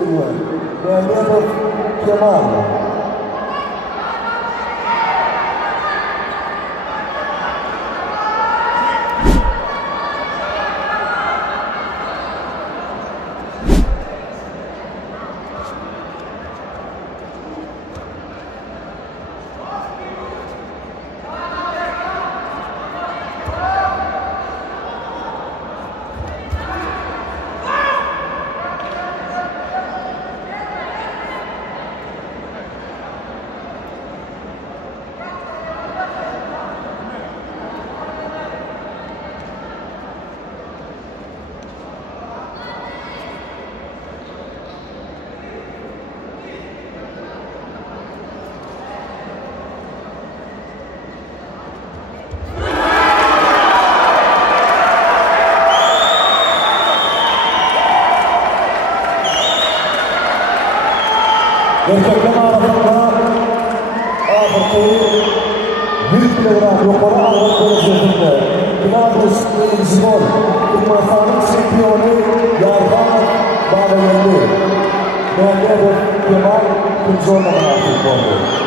Leonardo Kemal. Erkekler arasında ağır koyu 100 kilogram yukarı ağır derecesinde Gladys Zibor Türkmenistan'ın şampiyonu Yarvan Bağlayeli Mehmet Kemal Kılcıoğlu'na nasip oldu.